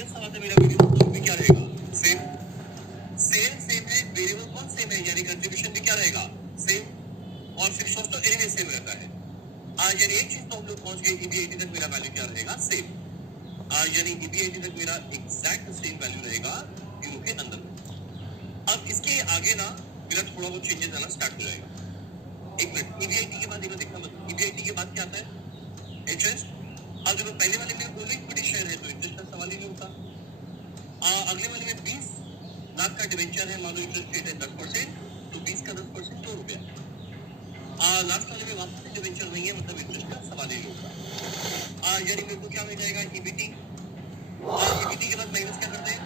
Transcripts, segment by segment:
Obvious सा बात है मेरा वेरिएबल भी क्या रहेगा, सेम सेम है, वेरिएबल कौन सेम है, यानी कंट्रीब्यूशन भी क्या रहेगा, सेम, और फिक्स कॉस्ट तो एनीवे सेम रहता है। यानी एक चीज तो हम लोग पहुंच गए, EB80 तक मेरा वैल्यू क्या रहेगा, सेम। यानी EB80 तक मेरा एग्जैक्ट सेम वैल्यू रहेगा तीनों के अंदर में। अब इसके आगे ना मेरा थोड़ा बहुत चेंजेस आना स्टार्ट हो जाएगा। एक मिनट, EB80 के बाद देखना मत, EB80 के बाद क्या आता है, इंटरेस्ट। अब देखो पहले वाले में कोई इक्विटी शेयर है तो इंटरेस्ट का सवाल ही नहीं होता। अगले वाले में 20 लाख का डिवेंचर है, मान लो इंटरेस्ट रेट है 10%, तो 20 का 10% 2 रुपया। लास्ट वाले में वापस से डिवेंचर नहीं है, मतलब इंटरेस्ट का सवाल ही नहीं होता। यानी मेरे को क्या मिल जाएगा, EBT। EBT के बाद माइनस क्या करते हैं,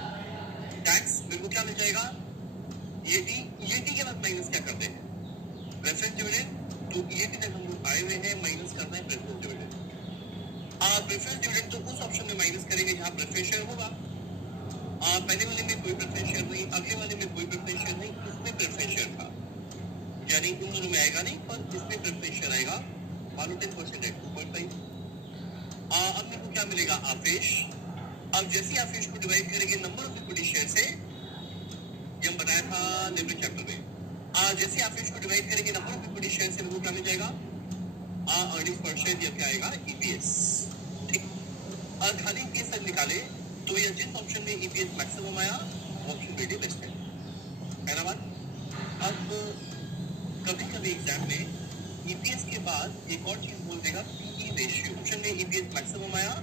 टैक्स। मेरे को क्या मिल जाएगा, EAT के बाद माइनस क्या करते हैं, प्रेफरेंस डिविडेंड। तो EAT तक हम लोग आए हुए हैं, माइनस करना है प्रेफरेंस डिविडेंड। प्रेफरेंस डिविडेंड तो उस ऑप्शन में माइनस करेंगे जहां प्रेफरेंस शेयर होगा। पहले वाले में कोई प्रेफरेंस शेयर नहीं, अगले वाले में कोई प्रेफरेंस शेयर नहीं, इसमें प्रेफरेंस शेयर था, यानी इन दोनों में आएगा नहीं, पर इसमें प्रेफरेंस शेयर आएगा। मानो 10% है 2.5। अब मेरे को क्या मिलेगा, आफेश। अब जैसे आफेश को डिवाइड करेंगे नंबर ऑफ इक्विटी शेयर से, ये हम बताया था लिमिट चैप्टर में। जैसे आफेश को डिवाइड करेंगे नंबर ऑफ इक्विटी शेयर से, मेरे को क्या मिल जाएगा, अर्निंग्स पर शेयर, या क्या आएगा, EPS। ठीक, खाली EPS निकाले तो ये जिस ऑप्शन में EPS मैक्सिमम आया वो ऑप्शन वेरी बेस्ट है, पहला बात। अब कभी कभी एग्जाम में EPS के बाद एक और चीज बोल देगा, PE रेशियो। ऑप्शन में EPS मैक्सिमम आया,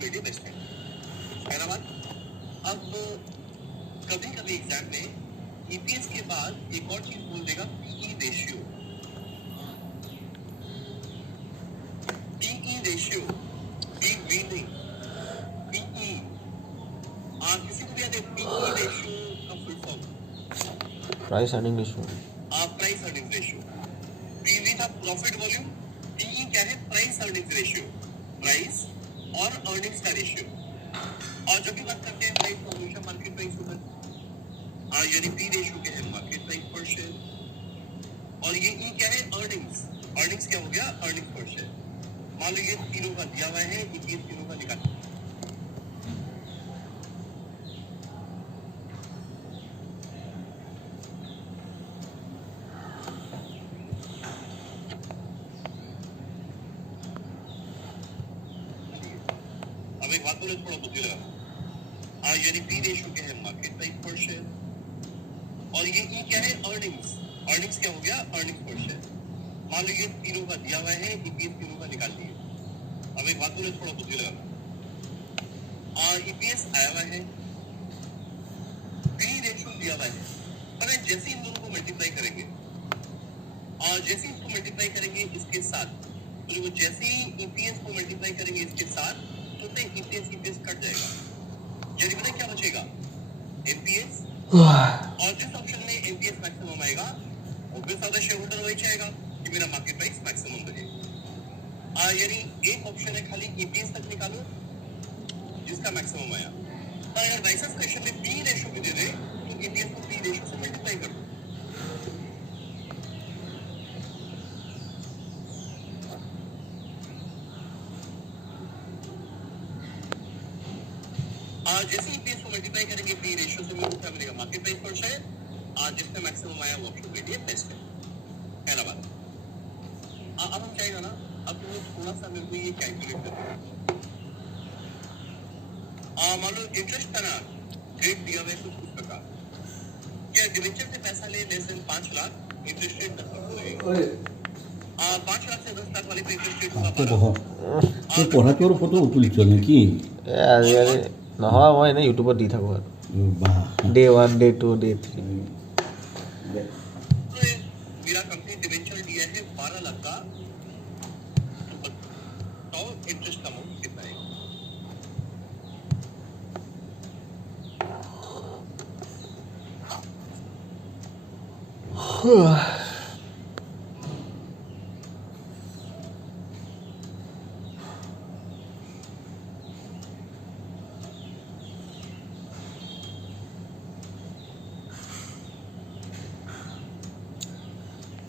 वेरी बेस्ट है, पहला बात। अब कभी कभी एग्जाम में EPS के बाद एक और चीज बोल देगा, PE ratio. PE ratio, PV नहीं, PE। किसी को भी याद है PE रेशियो का full form, price earning ratio. Price earning ratio. PV था प्रॉफिट वॉल्यूम, PE क्या है, प्राइस अर्निंग रेशियो, प्राइस और अर्निंग्स का रेशियो। और जब भी बात करते हैं प्राइस तो हमेशा मार्केट प्राइस होता है, यानी P रेशियो क्या है, मार्केट प्राइस पर शेयर। और ये E क्या है, अर्निंग्स। अर्निंग्स क्या हो गया, अर्निंग्स पर शेयर। मान लो ये तीनों का दिया हुआ है, EPS तीनों का निकाल। अब एक बात बोले थोड़ा बुद्धि लगा, यानी P रेशियो क्या है, मार्केट प्राइस पर शेयर। और ये E क्या है, अर्निंग्स। अर्निंग्स क्या हो गया, अर्निंग्स पर शेयर। मान लो ये तीनों का दिया हुआ है, EPS तीनों का निकाल दिए। अब एक बात बोले थोड़ा बुद्धि लगा, EPS आया हुआ है, P रेशियो दिया हुआ है, पर जैसे इन दोनों को मल्टीप्लाई करेंगे, और जैसे इसको मल्टीप्लाई करेंगे इसके साथ, तो जैसे ही EPS को मल्टीप्लाई करेंगे इसके साथ, तो EPS कट जाएगा, यानी पता क्या बचेगा, MPS। और जिस ऑप्शन में MPS मैक्सिमम आएगा, ऑब्वियस सा शेयर होल्डर वही चाहेगा कि मेरा मार्केट प्राइस मैक्सिमम बने। यानी एक ऑप्शन है खाली EPS तक निकालो जिसका मैक्सिमम आया। अगर बाइसेंस क्वेश्चन में P रेशियो भी दे दे तो EPS को P रेशियो से मल्टीप्लाई कर दो। जैसे EPS को मल्टीप्लाई करेंगे P रेशियो से, मेरे को क्या मिलेगा, मार्केट प्राइस पर शेयर। जिसका मैक्सिमम आया वो ऑप्शन वेरी बेस्ट है, पहला बात। अब हम चाहेगा ना, अब तुम्हें थोड़ा सा मेरे को ये कैलकुलेट करना है। मान लो इंटरेस्ट था ना, रेट दिया हुआ है कुछ प्रकार, क्या डिवेंचर से पैसा ले less than 5 lakh, interest rate 10% लगेगा। 5 लाख से 10 लाख वाले पे इंटरेस्ट रेट होगा 12। পঢ়াটোৰ ফটো তুলিছ নেকি? আজিকালি নহয়, মই এনেই ইউটিউবত দি থাকোঁ আৰু डे 1, डे 2, डे 3। तो मेरा कंपनी डिवेंचर दिया है 12 लाख का, तो बताओ इंटरेस्ट का अमाउंट कितना है?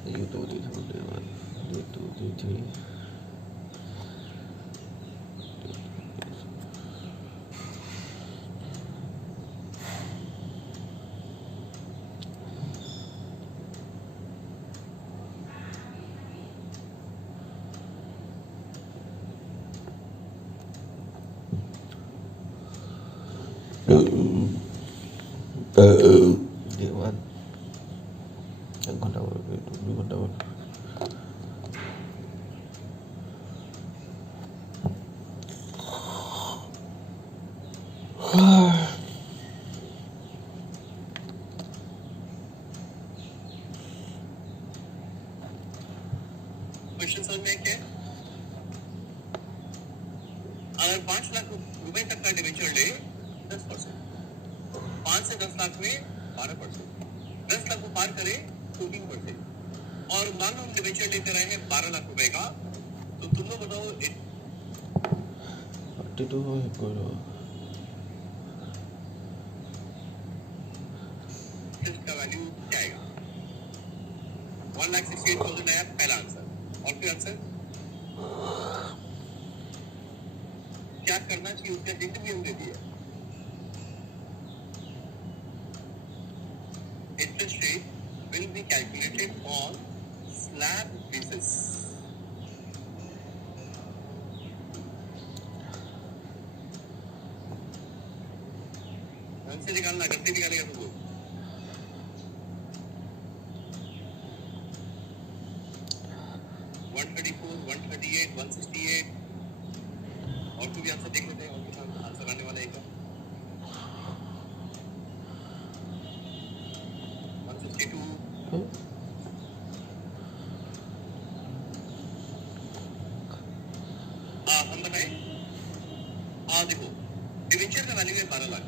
Day 2, day 2, day 1, day 2, day 3। Day 1 1 घंटा बोल, 2 घंटा बोल। क्वेश्चन समझ में क्या है? अगर 5 लाख रुपए तक का डिवेंचर ले 10%, 5 से 10 लाख में 12%, 10 लाख को पार करे 14%, और मान लो हम डिवेंचर लेते रहे हैं 12 लाख रुपए का, तो तुम लोग बताओ 42 करो। इंटरेस्ट का वैल्यू क्या आएगा? 1,68,000 आया पहला आंसर। और फिर आंसर क्या करना चाहिए उसका हिंट भी हम दे दिया। Interest rate will be calculated on slab basis. ढंग से निकालना, गलती निकालेगा तुम लोग। वन 138, 168, और तो भी आंसर देख लेते हैं, और भी आंसर आने वाला है एक 162। हम बताएं, देखो डिवेंचर का वैल्यू है 12 लाख।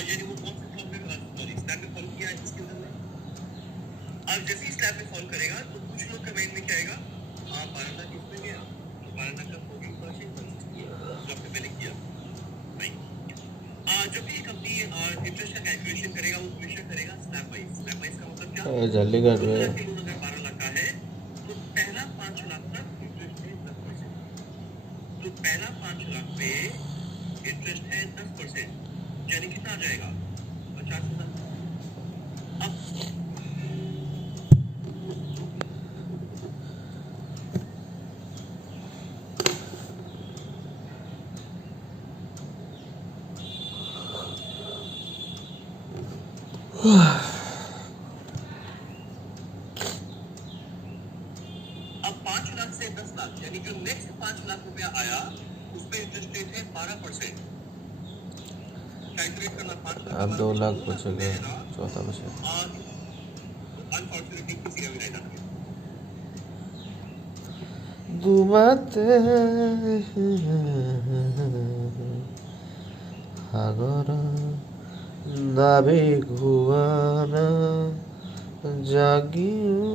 यानी वो कौन सा स्लैब में फॉलो किया है इसके अंदर में? अब जैसे ही स्लैब में फॉलो करेगा तो कुछ लोग का माइंड में क्या आएगा? 12 लाख इसमें गया, 12 लाख का 14% जो आपने पहले किया नहीं। जब भी कंपनी इंटरेस्ट का कैलकुलेशन करेगा वो हमेशा करेगा स्लैब वाइज। स्लैब वाइज का मतलब क्या? जल्दी कर रहे हैं। अगर 12 लाख का है तो पहला 5 लाख तक इंटरेस्ट है 10%। तो पहला 5 लाख पे इंटरेस्ट है 10%, यानी कितना आ जाएगा? 50,000। अब अब 5 लाख से 10 लाख यानी जो नेक्स्ट 5 लाख रुपया आया उस पे इंटरेस्ट रेट है 12%। कैलकुलेट करना 5 लाख अब 2 लाख बचेगा, चौथा बचेगा। अनफॉर्चुनेटली किसी का भी नहीं था। Du mate agora naviguana jagiu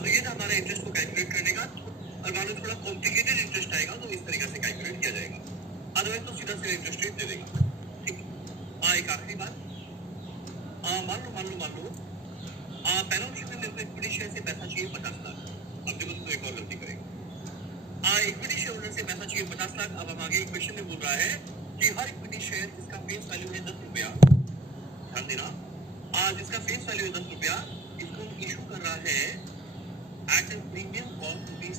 तो ये था हमारा इंटरेस्ट को कैलकुलेट करने का। और मान लो थोड़ा कॉम्प्लिकेटेड इंटरेस्ट आएगा तो इस तरीके से कैलकुलेट किया जाएगा, अदरवाइज तो सीधा सीधा इंटरेस्ट रेट दे देगा। ठीक है, एक आखिरी बात, मान लो पहला ऑप्शन में मेरे को इक्विटी शेयर से पैसा चाहिए 50 लाख। अब देखो तो एक और गलती करेगा। इक्विटी शेयर होल्डर से पैसा चाहिए 50 लाख। अब हम आगे क्वेश्चन में बोल रहा है कि हर इक्विटी शेयर जिसका फेस वैल्यू है 10 रुपया, ध्यान देना, जिसका फेस वैल्यू है 10 रुपया, इसको इशू कर रहा है at a premium of ₹10।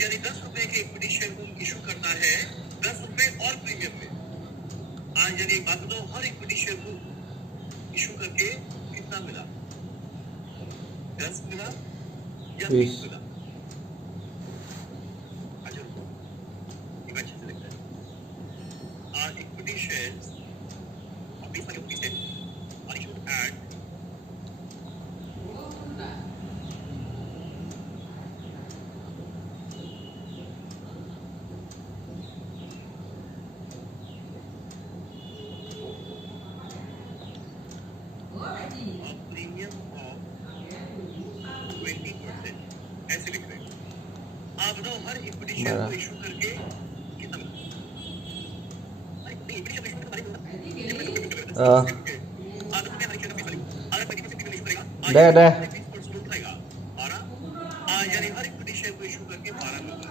यानी 10 रुपए के इक्विटी शेयर को इशू करता है 10 रुपए और प्रीमियम में। यानी एक बात बताओ, हर इक्विटी शेयर को इशू करके कितना मिला? 10 मिला या 20 मिला? अच्छा रुको, ये अच्छे से लिखते हैं। Equity shares of ₹20 are issued at premium of 20%। ऐसे लिख रहे हैं। आप बताओ हर इक्विटी शेयर को इशू करके कितना मिला? इक्विटी शेयर इशू करके दे यानी हर इक्विटी शेयर को इशू करके 12 मिला।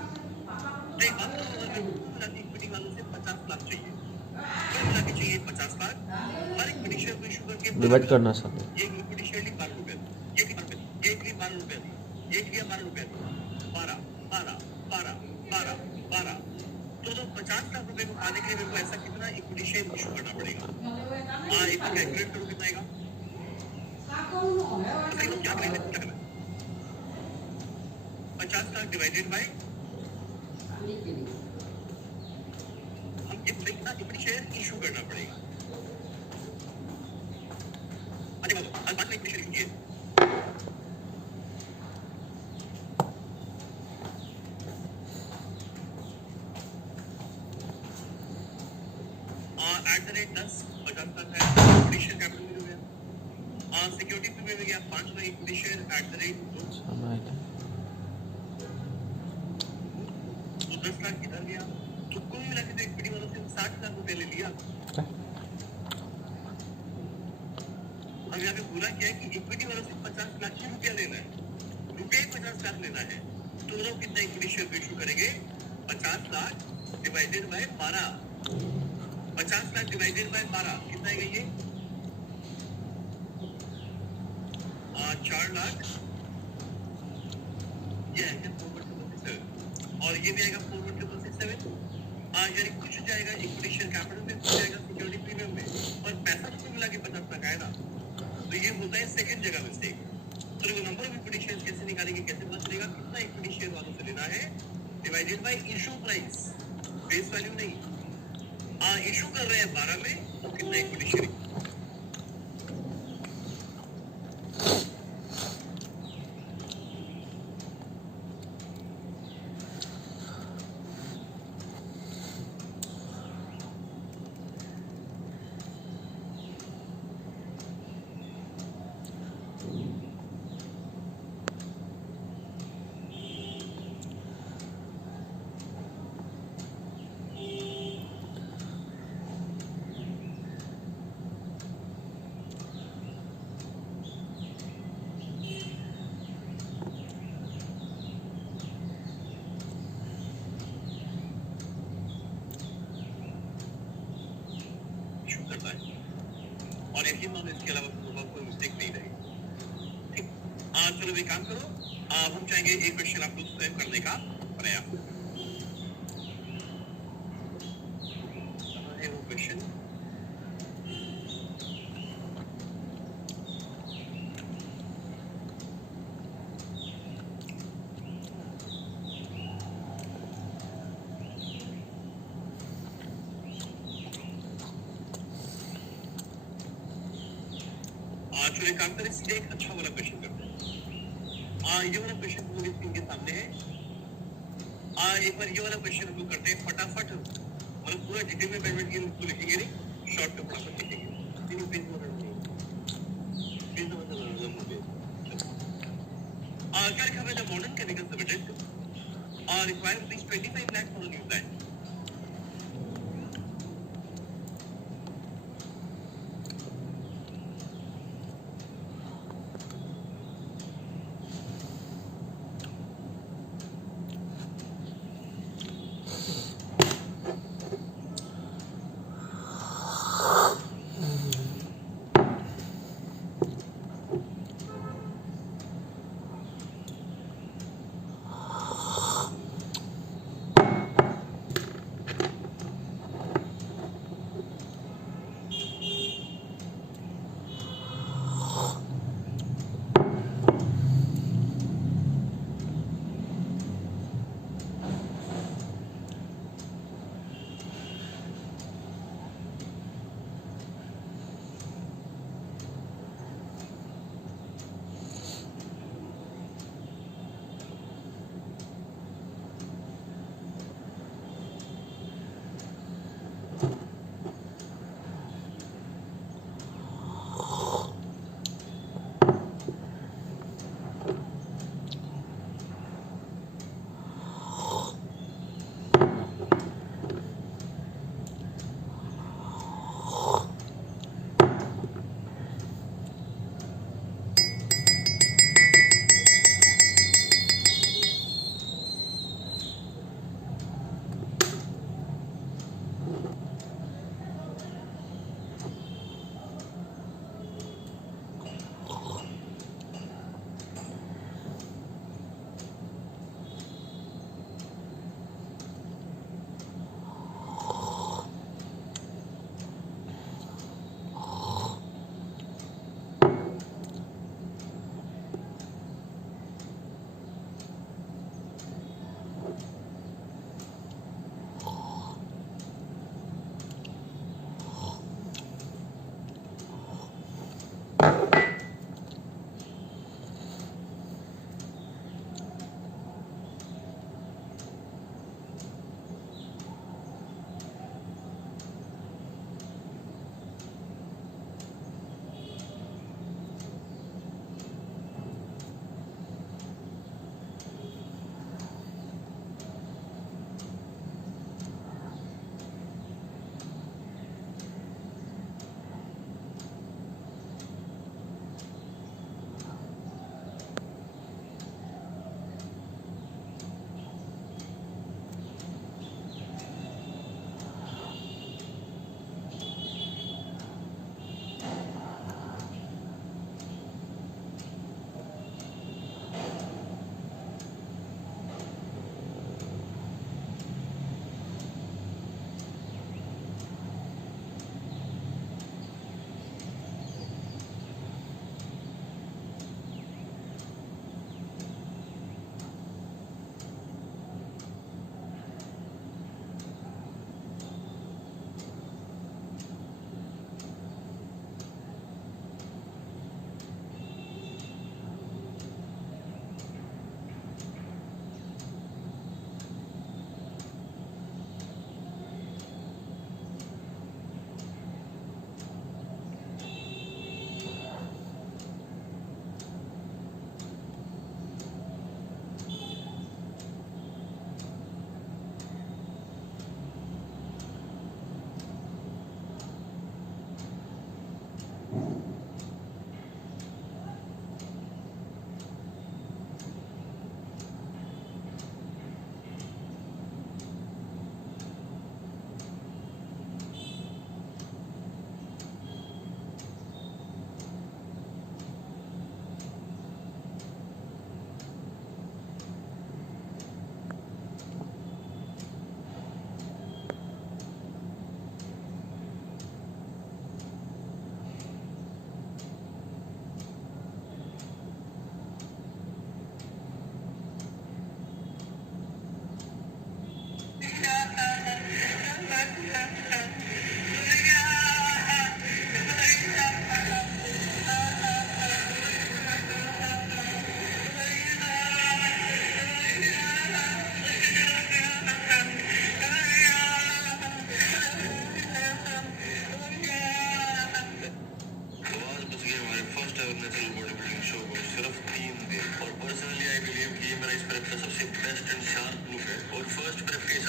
इक्विटी वालों से 50 लाख चाहिए, कुल मिला के चाहिए 50 लाख। हर इक्विटी शेयर को इशू करके डिवाइड करना सब। ये इक्विटी शेयर 12 रुपए, ये 12 रुपए, ये 12 रुपए, ये 12 रुपए, 12 12 12 12 12। तो 50 लाख रुपए को पाने के लिए मेरे को ऐसा कितना इक्विटी शेयर इशू करना पड़ेगा? इसको कैलकुलेट करो कितना आएगा। क्या करेंगे? 50 लाख डिवाइडेड बाय हम कितना इक्विटी शेयर इशू करना पड़ेगा। अरे बाबू, आज बात में इक्विटी शेयर इशू किए। @10 50 लाख है इक्विटी शेयर कैपिटल में हो गया। सिक्योरिटी प्रीमियम में गया 5 लाख इक्विटी शेयर @2 तो 10 लाख किधर गया? तो कुल मिला के तो इक्विटी वालों से 60 लाख रुपए ले लिया। अब यहाँ पे बोला क्या है कि इक्विटी वालों से 50 लाख ही रुपया लेना है, रुपये 50 लाख लेना है। तो लोग कितना इक्विटी शेयर को इशू करेंगे? 50 lakh divided by 12। 50 lakh divided by 12 कितना है ये? 4 लाख। ये है 4/7 और ये भी आएगा 4/7। यानी कुछ जाएगा इक्विटी शेयर कैपिटल में, कुछ जाएगा सिक्योरिटी प्रीमियम में, और पैसा तो मिला के 50 लाख आएगा। तो ये होता है सेकंड जगह मिस्टेक। तो देखो नंबर ऑफ इक्विटी शेयर कैसे निकालेंगे, कैसे पता चलेगा कितना इक्विटी शेयर वालों से लेना है? Divided by issue price, face value नहीं। इशू कर रहे हैं 12 में, तो कितना इक्विटी शेयर? और यकीन मानो इसके अलावा कोई मिस्टेक नहीं रही। ठीक, चलो एक काम करो, हम चाहेंगे एक क्वेश्चन आप लोग स्वयं करने का प्रयास। वो क्वेश्चन चलो एक काम करें, सीधे एक अच्छा वाला क्वेश्चन करते हैं। ये वाला क्वेश्चन पूरी स्क्रीन के सामने है। एक बार ये वाला क्वेश्चन हम लोग करते हैं फटाफट, मतलब पूरा डिटेल में बैडमिंटन गेम को लिखेंगे नहीं, शॉर्ट में फटाफट लिखेंगे। तीनों पेज में पेज में क्या लिखा हुआ है? The modern chemical limited require rupees 25 lakh for a new plant.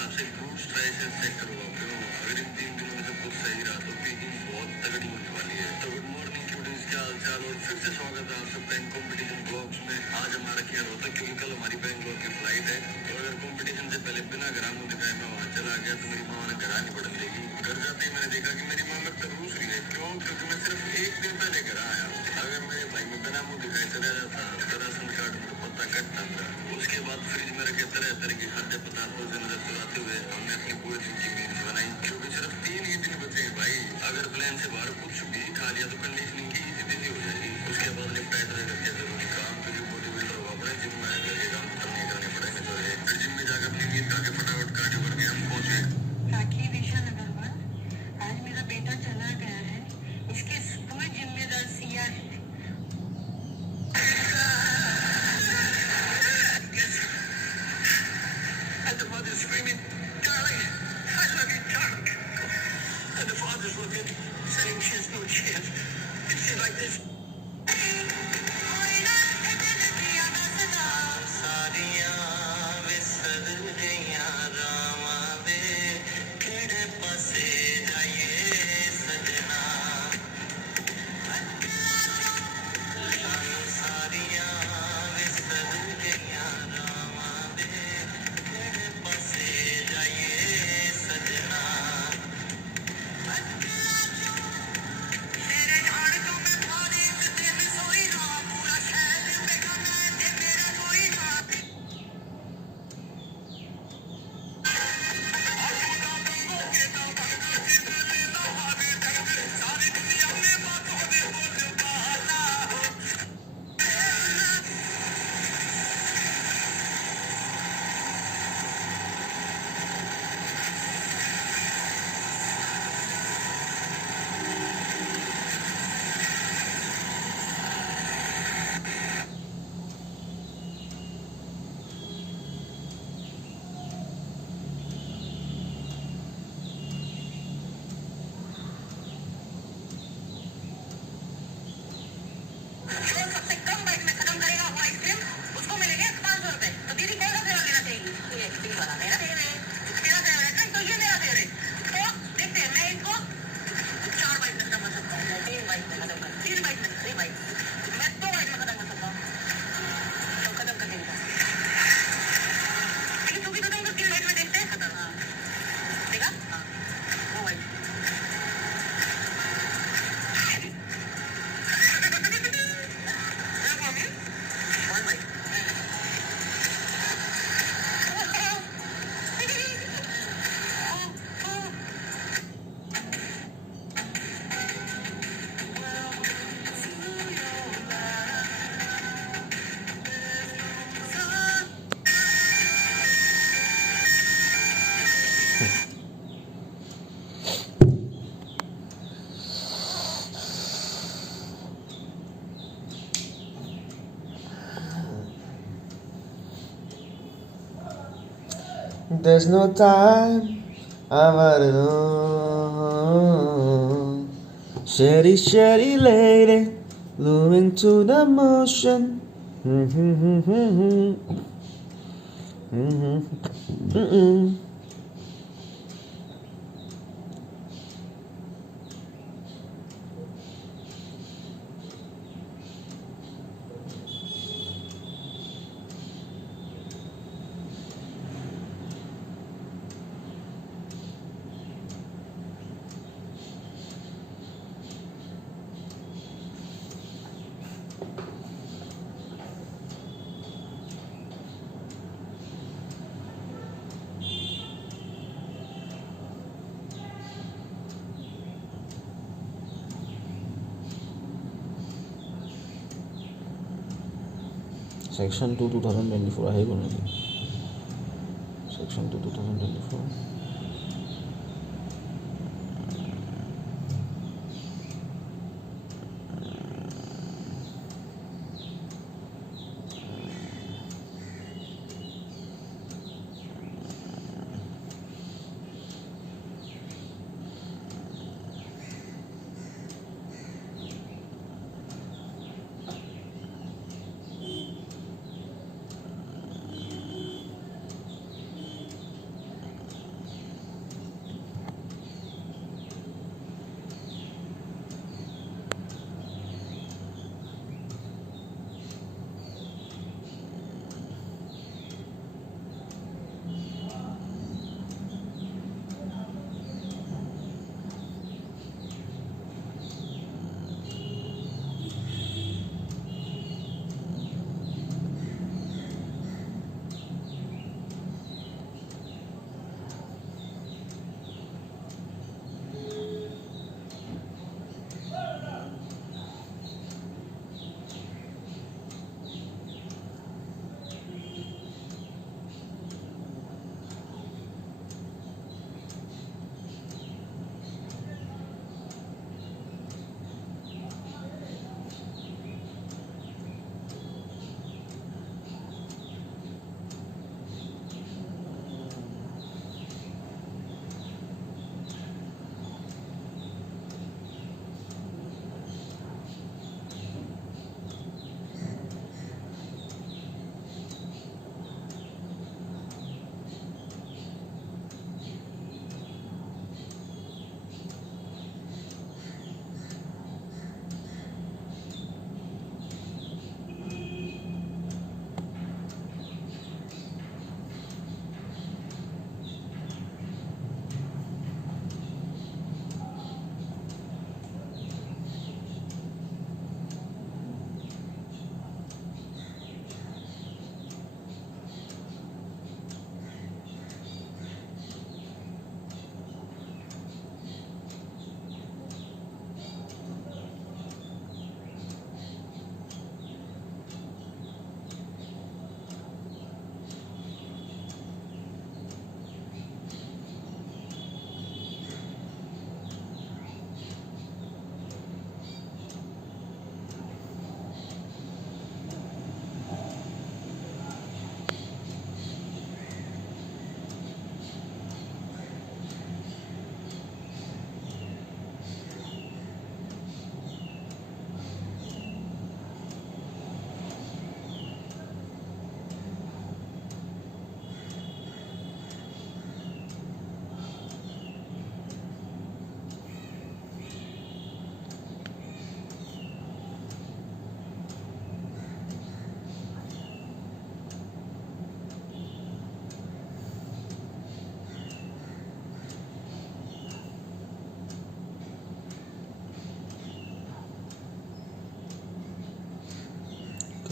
हिसाब से क्रूज ट्राई से चेक करवाते हो। अगर इन 3 दिनों में सब कुछ सही रहा तो पेकिंग बहुत तगड़ी होने वाली है। तो गुड मॉर्निंग क्यूटीज, क्या हाल चाल, और फिर से स्वागत है आप सबका इन कंपटीशन ब्लॉग्स में। आज हमारा क्या होता है क्योंकि कल हमारी बैंगलोर की फ्लाइट है, तो अगर कंपटीशन से पहले बिना घर मुंह दिखाए मैं वहाँ चला गया तो मेरी माँ ने घर आनी पड़न देगी। घर जाते ही मैंने देखा कि मेरी माँ मेरे से रूस रही है। क्यों? क्योंकि मैं सिर्फ 1 दिन पहले घर आया। अगर मेरे भाई में बिना मुंह दिखाए चला जाता तो राशन कार्ड में पत्ता कटता था। उसके बाद फ्रिज में रखे तरह तरह के खाद्य पदार्थों से नजर चुराते हुए हमने अपनी पूरे दिन की मील्स बनाई, क्योंकि सिर्फ 3 ही दिन बचे हैं भाई। अगर प्लेन से बाहर कुछ भी खा लिया तो कंडीशनिंग की इजी हो जाएगी। उसके बाद निपटाए तरह करके जरूरी काम, क्योंकि बॉडी बिल्डर हुआ पड़े जिम में लगे काम करने पड़ेंगे। तो फिर जिम में जाकर अपनी नींद खा के फटाफट कार्डियो करके हम पहुंचे राखी विशाल नगर पर। आज मेरा बेटा चला गया है, इसकी पूरी जिम्मेदार सिया है। And the mother's screaming, "Darling, I love you, darling." And the father's looking, saying she has no chance. It's shit like this. There's no time, I've had it all. Shady, shady lady, luring to the motion. Section 2 2024 आहे कोणाची? Section 2 2024.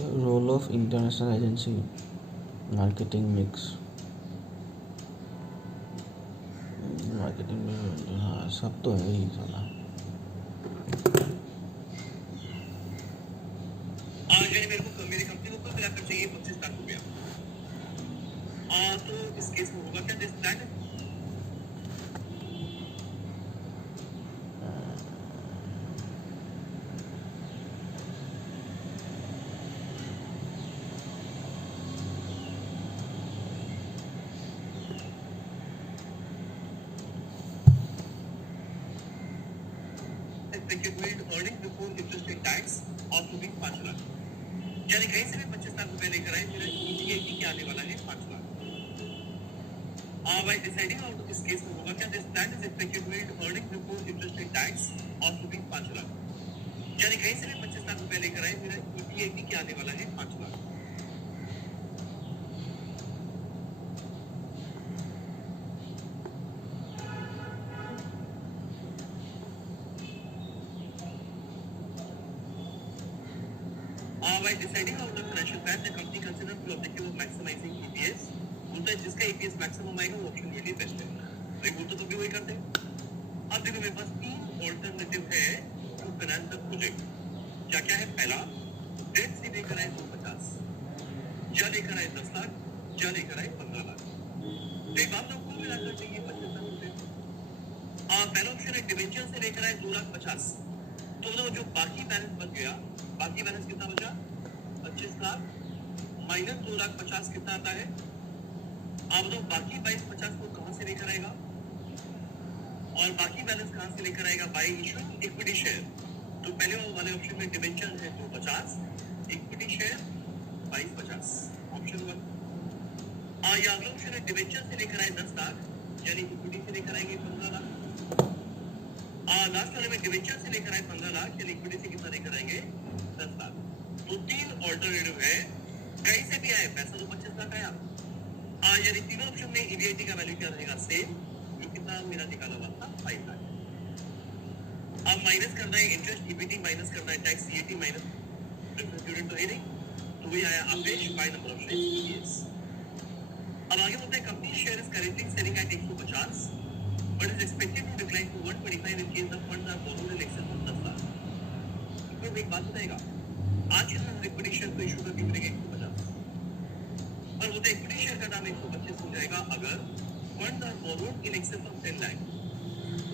Role of international agency marketing mix, marketing में हाँ सब तो है ही साला। आज यानी मेरे को मेरी कंपनी को कुल मिलाकर चाहिए 25 लाख रुपया। तो इस केस में होगा क्या, this that earning before interest and tax of rupees 5 lakh, यानी कहीं से भी 25 लाख रुपए लेकर आए, मेरा ईटीआई क्या आने वाला है 5 lakh. By deciding out of this case में होगा क्या, this plan is expected to yield earning before interest and tax of rupees 5 lakh, यानी कहीं से भी 25 लाख रुपए लेकर आए, मेरा ईटीआई क्या आने वाला है 5 lakh. By deciding out the financial plan, the company considers the objective of maximizing EPS, बोलता है जिसका EPS मैक्सिमम आएगा वो ऑप्शन रियली बेस्ट है। भाई वो तो भी वही करते हैं। अब देखो मेरे पास 3 ऑल्टरनेटिव है टू फाइनेंस द प्रोजेक्ट। क्या क्या है, पहला डेट से लेकर आए 250, या लेकर आए 10 लाख, या लेकर आए 15 लाख। तो एक बात आपको मिलाकर चाहिए 25 लाख रुपए। पहला ऑप्शन है डिवेंचर से लेकर आए 2,50,000, तो जो बाकी बैलेंस बच गया, बाकी बैलेंस कितना बचा, 25 लाख माइनस 2,50,000 कितना आता है। आप बताओ बाकी 22,50,000 को कहां से लेकर आएगा, और बाकी बैलेंस कहां से लेकर आएगा, बाय इशूइंग इक्विटी शेयर। तो पहले वाले ऑप्शन में डिवेंचर है 250, इक्विटी शेयर 22,50, ऑप्शन 1। या अगला ऑप्शन है डिवेंचर से लेकर आए 10 लाख, यानी इक्विटी से लेकर आएंगे 15 लाख। लास्ट वाले में डिवेंचर से लेकर आए 15 लाख, यानी इक्विटी से कितना लेकर आएंगे 10 लाख। तो 3 ऑल्टरनेटिव है, कहीं से भी आए पैसा तो 25 लाख आया। यानी तीनों ऑप्शन में ईबीआईटी का वैल्यू क्या रहेगा, सेम, जो कितना मेरा निकाला हुआ था 5 लाख। अब माइनस करना है इंटरेस्ट, ईबीटी माइनस करना है टैक्स, सीएटी माइनस स्टूडेंट तो है नहीं, तो वही आया अपेश बाय नंबर ऑफ शेयर्स। अब आगे बोलते हैं company share is currently selling at 150 but is expected to decline to 125 in case the funds are borrowed in excess of 10 lakh. तो एक बात बताएगा, आज के समय इक्विटी शेयर को इशू करके मिलेगा 150, और वो इक्विटी शेयर का दाम 125 हो जाएगा अगर fund are borrowed in excess of 10 lakh.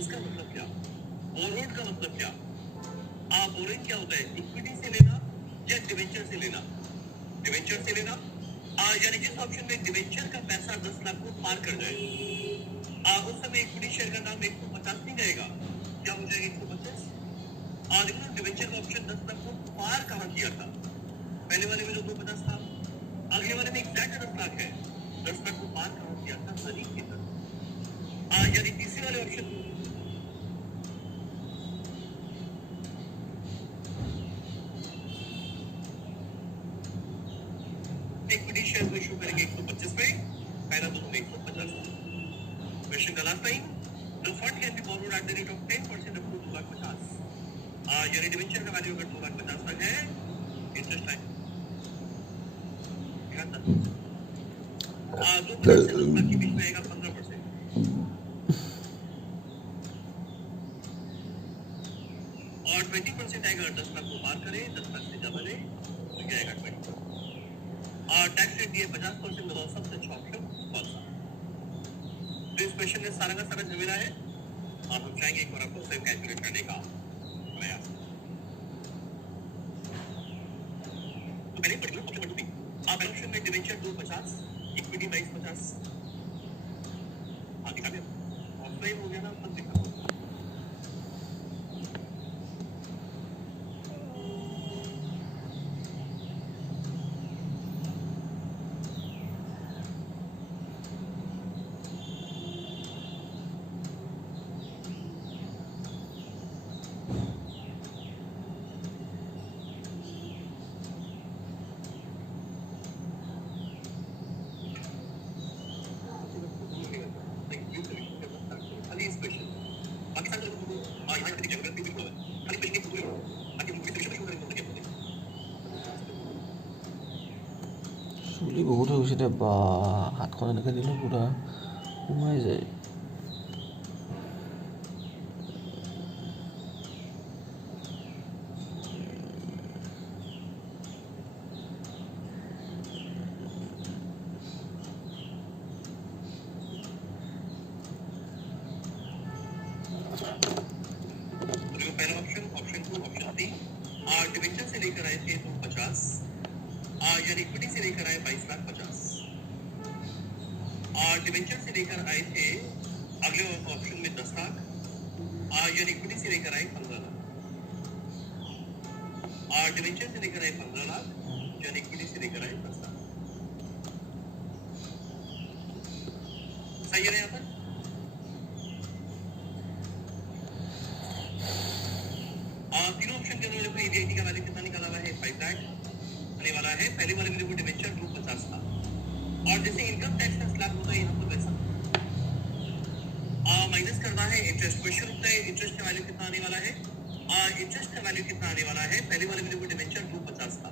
इसका मतलब क्या, बोरोड का मतलब क्या, बोरोइंग क्या होता है, इक्विटी से लेना या डिवेंचर से लेना, डिवेंचर से लेना। यानी जिस ऑप्शन में डिवेंचर का पैसा 10 लाख को पार कर जाए, उस समय इक्विटी शेयर का दाम 150 नहीं रहेगा, क्या हो जाएगा 125। देखो डिवेंचर का ऑप्शन 10 लाख को पार कहां किया था, पहले वाले में जो 250 था, अगले वाले में एग्जैक्ट 10 लाख है, 10 लाख को पार कहां किया था, खरीद की तरफ। यानी तीसरे वाले ऑप्शन इक्विटी शेयर को इशू करेंगे 125 में, पहला तो 150। क्वेश्चन का last time, the fund can be borrowed at the rate of 10% up to 2,50,000। यानी डिवेंचर का वैल्यू अगर 2,50,000 तक है, इंटरेस्ट टाइम 2% से 10 लाख के बीच में आएगा 15%, और 20% आएगा 10 लाख को पार करे, 10 लाख से ज्यादा ले तो क्या आएगा 20%। टैक्स रेट दिए 50%, बताओ सबसे अच्छा ऑप्शन कौन सा। तो इस क्वेश्चन में सारा का सारा झमेला है, आप हम चाहेंगे एक बार आपको स्वयं कैलकुलेट करने का प्रयास। तो पहले पढ़िए ऑप्शन नंबर 2, आप ऑप्शन में डिवेंचर 250, इक्विटी 2250, दिखा दिया, ऑफलाइन हो गया ना, सब दिखा। বহুত হৈ গৈছে দে বা হাতখন এনেকৈ দিলে পূৰা সোমাই যায় जो पहला ऑप्शन ऑप्शन 2 ऑप्शन 3 डिवेंचर से लेकर आए थे तो 50 यानी इक्विटी से लेकर आए 22,50,000 डिवेंचर से लेकर आए थे अगले ऑप्शन में 10 लाख यानी इक्विटी से लेकर आए 15 लाख डिवेंचर से लेकर आए 15 लाख यानी इक्विटी से लेकर आए 10 लाख सही है ना यहाँ पर तीनों ऑप्शन के अंदर देखो ईवीआईटी का वैल्यू कितना निकाला हुआ है 5 लाख आने वाला है पहले वाले में देखो डिवेंचर 250 था और जैसे इनकम टैक्स का स्लैब होता है यहाँ पर वैसा माइनस करना है इंटरेस्ट क्वेश्चन होता है इंटरेस्ट का वैल्यू कितना आने वाला है इंटरेस्ट का वैल्यू कितना आने वाला है पहले वाले में देखो डिवेंचर 250 था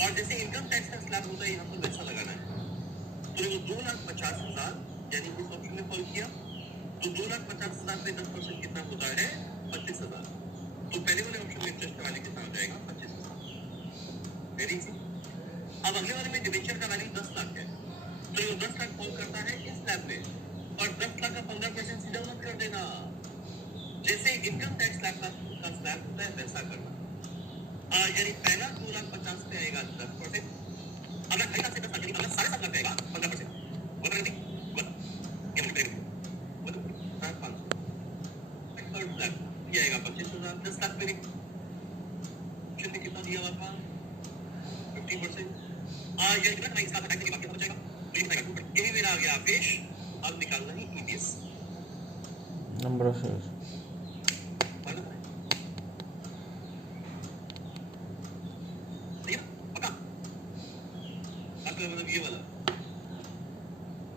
और जैसे इनकम टैक्स का स्लैब होता है यहाँ पर वैसा लगाना है तो देखो 2,50,000 यानी इस ऑप्शन में कॉल किया तो 2,50,000 में 10% कितना होता है 25,000 तो पहले वाले ऑप्शन में इंटरेस्ट का वैल्यू कितना हो जाएगा 25,000 वेरी इजी अब अगले वाले में डिवेंचर का वैल्यू 10 लाख है तो ये 10 लाख कॉल करता है इस स्लैब में और 10 लाख का 15% सीधा मत कर देना जैसे इनकम टैक्स स्लैब का स्लैब होता है वैसा करना यानी पहला 2,50,000 पे आएगा 10% अगर खरीदा से 10 लाख अगर 7.5 लाख आएगा 15% वो कर दी थर्ड स्लैब ये आएगा 25,000 10 लाख में कितना दिया हुआ था 50% ये कितना नहीं इसका टैक्स के बाकी हो जाएगा तो ये कितना ये भी मेरा आ गया पेश अब निकालना ही ईपीएस नंबर ऑफ शेयर्स सही है पक्का आपका मतलब ये वाला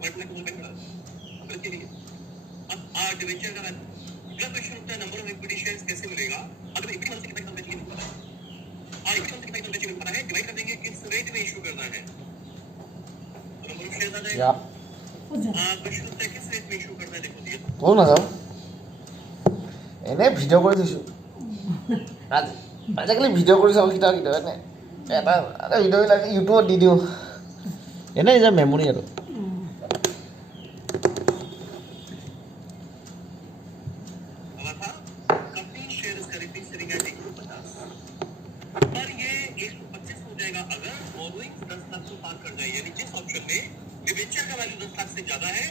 वर्ड में कौन करता है अब के लिए अब डिवेंचर का अगला क्वेश्चन होता है नंबर ऑफ इक्विटी शेयर्स कैसे मिलेगा अगर इक्विटी वाले कितना कम चाहिए नहीं पता है इक्विटी कितना कम चाहिए पता है डिवाइड कर देंगे किस रेट में इशू करना है नंबर ऑफ शेयर्स आ जाएगा क्वेश्चन होता है किस रेट में इशू करना है देखो दिया বল না যাও এনে ভিডিঅ' কৰি থৈছোঁ আজিকালি ভিডিঅ' কৰি চাওঁ কিটা কিটা এনে এটা এটা ভিডিঅ'বিলাক ইউটিউবত দি দিওঁ এনে নিজৰ মেমৰি আৰু company share is currently selling at 150 पर ये 125 हो जाएगा अगर बोरोइंग 10 लाख को पार कर जाए यानी जिस ऑप्शन में डिवेंचर का वैल्यू 10 लाख से ज्यादा है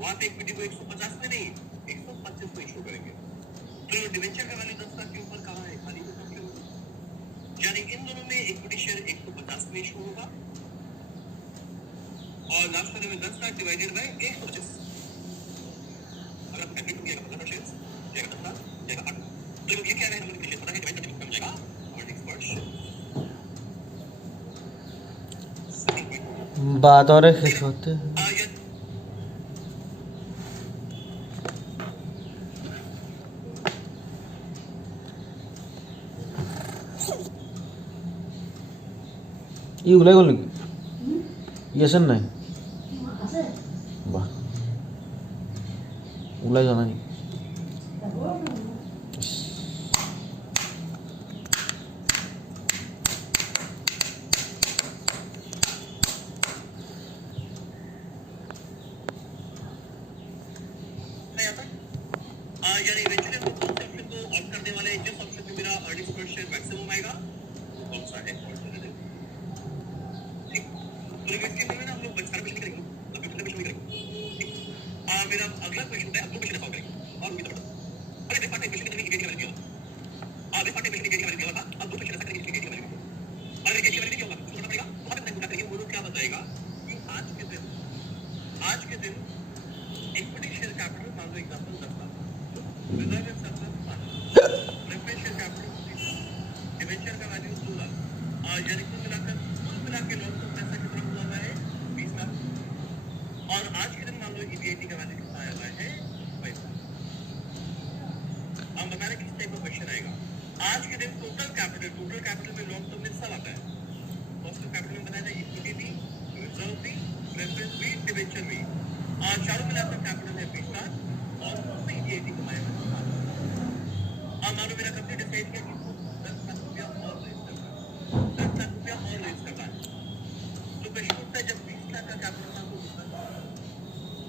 वहां पे इक्विटी को 150 में नहीं 125 में इशू करेंगे तो डिवेंचर का वैल्यू 10 लाख के ऊपर कहां है खाली तो ऑप्शन यानी इन दोनों में इक्विटी शेयर 150 में इशू होगा और लास्ट वाले में 10 लाख डिवाइडेड बाय 125 अगर आप कैलकुलेट किया मतलब शेयर्स जाएगा 10 लाख जाएगा 8 तो ये क्या है हम लोग शेयर पता है डिवाइड करके कम जाएगा और नेक्स्ट वर्ड बात और শেষ হতে ই ওলাই গ'ল নেকি ই আছে নাই বাহ ওলাই যোৱা নাই নেকি यानी इवेंचुअली हम कौन से ऑप्शन को ऑप्ट करने वाले हैं जिस ऑप्शन में मेरा अर्निंग्स पर शेयर मैक्सिमम आएगा वो कौन सा है ऑल्टरनेटिव ठीक तो इसके में ना हम लोग बच्चा बिल्ड करेंगे अब बिल्ड करेंगे ठीक मेरा अगला क्वेश्चन है अब दो क्वेश्चन सॉल्व करेंगे और उम्मीद करता हूं अरे देखो पार्ट क्वेश्चन में इक्विटी वैल्यू देखो पार्ट में इक्विटी वैल्यू था अब दो क्वेश्चन ऐसा करेंगे इक्विटी वैल्यू और इक्विटी वैल्यू क्या होगा छोटा पड़ेगा बहुत टाइम गुना करेंगे वो लोग क्या बताएगा कि आज के दिन इक्विटी शेयर कैपिटल मान लो example 10 lakh reserve and surplus 5 preference share capital debenture का वैल्यू 2 लाख यानी कुल मिला के लॉस का पैसा कितना हुआ है 20 लाख और आज के दिन मान लो ईवीआईटी का वैल्यू कितना आया है 22 लाख हम बता रहे किस टाइप का क्वेश्चन आएगा आज के दिन टोटल कैपिटल में लॉन्ग टर्म में सब आता है कॉस्ट ऑफ कैपिटल में बताया था इक्विटी थी रिजर्व भी, प्रेफरेंस भी, डिबेंचर भी, और चारों मिलाकर कैपिटल है 20 लाख और उसमें ईवीआईटी कमाया है 7 लाख। अब मानो मेरा कंपनी डिसाइड किया कि इसको 10 लाख रुपया और रेज करना है, 10 लाख रुपया और रेज करना है, तो क्वेश्चन उठता है जब 20 लाख का कैपिटल था तो कितना था?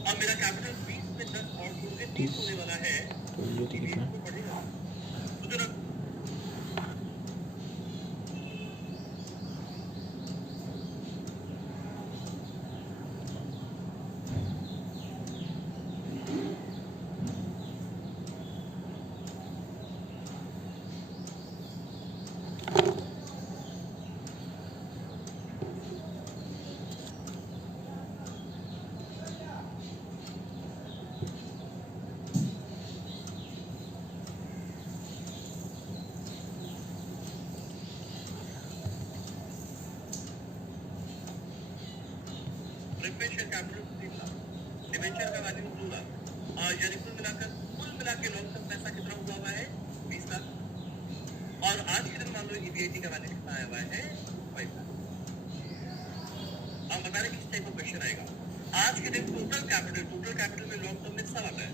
अब मेरा कैपिटल 20 में 10 और जोड़ के 30 होने वाला है, तो ये तो कितना तो बढ़ेगा। तो जरा preference share capital 3 lakh, debenture का वैल्यू 2 लाख, और यानी कुल मिला के लॉन्ग टर्म पैसा कितना हुआ है 20 लाख, और आज के दिन मान लो ईवीआईटी का वैल्यू कितना आया हुआ है 5 लाख। अब बता रहे किस टाइप का क्वेश्चन आएगा। आज के दिन टोटल कैपिटल में लॉन्ग टर्म में सब आता है।